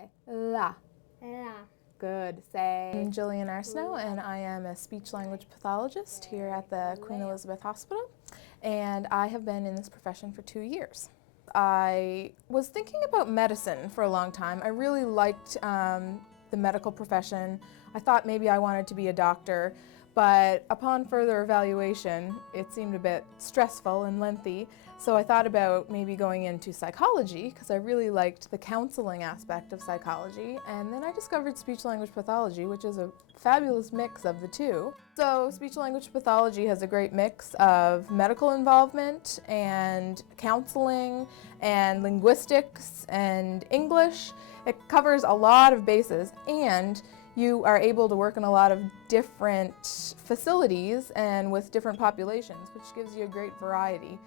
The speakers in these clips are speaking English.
Say la. La. Good. Say. I'm Jillian Arsenault, and I am a speech-language pathologist here at the Queen Elizabeth Hospital, and I have been in this profession for 2 years. I was thinking about medicine for a long time. I really liked the medical profession. I thought maybe I wanted to be a doctor, but upon further evaluation, it seemed a bit stressful and lengthy, so I thought about maybe going into psychology because I really liked the counseling aspect of psychology, and then I discovered speech-language pathology, which is a fabulous mix of the two. So speech-language pathology has a great mix of medical involvement and counseling and linguistics and English. It covers a lot of bases, and you are able to work in a lot of different facilities and with different populations, which gives you a great variety,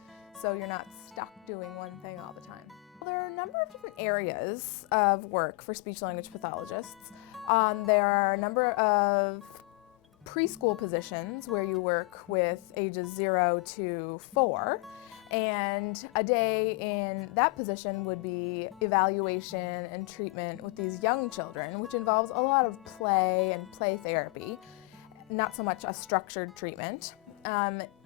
so you're not stuck doing one thing all the time. There are a number of different areas of work for speech-language pathologists. There are a number of preschool positions where you work with ages 0 to 4, and a day in that position would be evaluation and treatment with these young children, which involves a lot of play and play therapy, not so much a structured treatment.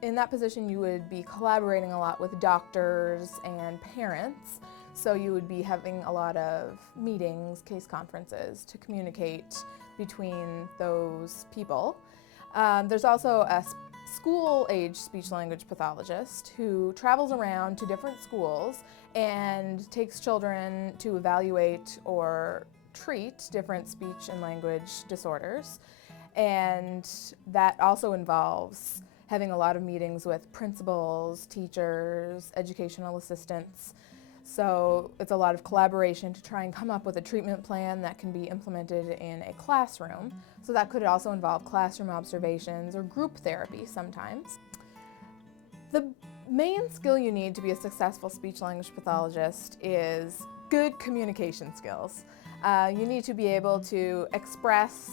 In that position you would be collaborating a lot with doctors and parents, so you would be having a lot of meetings, case conferences to communicate between those people. There's also a school-age speech-language pathologist who travels around to different schools and takes children to evaluate or treat different speech and language disorders. And that also involves having a lot of meetings with principals, teachers, educational assistants. So it's a lot of collaboration to try and come up with a treatment plan that can be implemented in a classroom. So that could also involve classroom observations or group therapy sometimes. The main skill you need to be a successful speech-language pathologist is good communication skills. You need to be able to express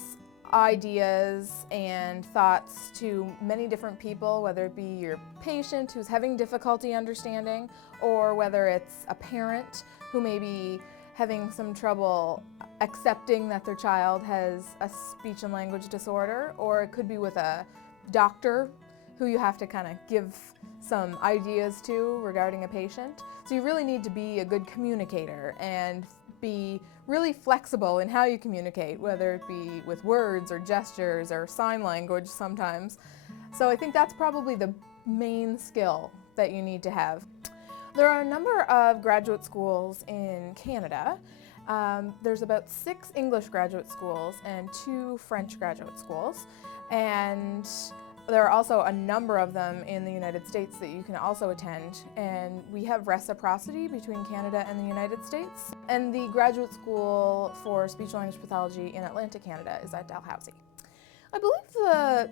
ideas and thoughts to many different people, whether it be your patient who's having difficulty understanding, or whether it's a parent who may be having some trouble accepting that their child has a speech and language disorder, or it could be with a doctor who you have to kind of give some ideas to regarding a patient. So you really need to be a good communicator and be really flexible in how you communicate, whether it be with words or gestures or sign language sometimes. So I think that's probably the main skill that you need to have. There are a number of graduate schools in Canada. There's about 6 English graduate schools and 2 French graduate schools. And there are also a number of them in the United States that you can also attend, and we have reciprocity between Canada and the United States. And the graduate school for speech-language pathology in Atlanta, Canada is at Dalhousie. I believe the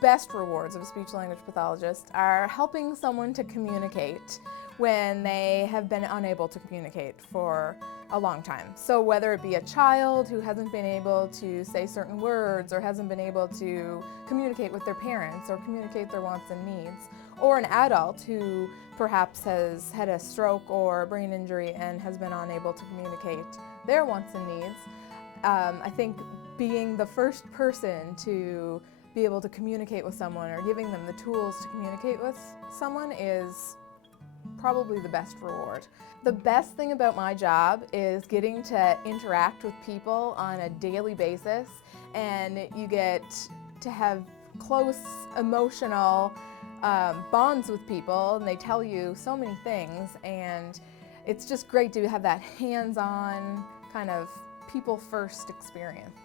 best rewards of a speech-language pathologist are helping someone to communicate when they have been unable to communicate for a long time. So whether it be a child who hasn't been able to say certain words or hasn't been able to communicate with their parents or communicate their wants and needs, or an adult who perhaps has had a stroke or a brain injury and has been unable to communicate their wants and needs, I think being the first person to be able to communicate with someone or giving them the tools to communicate with someone is probably the best reward. The best thing about my job is getting to interact with people on a daily basis, and you get to have close emotional bonds with people, and they tell you so many things, and it's just great to have that hands-on kind of people-first experience.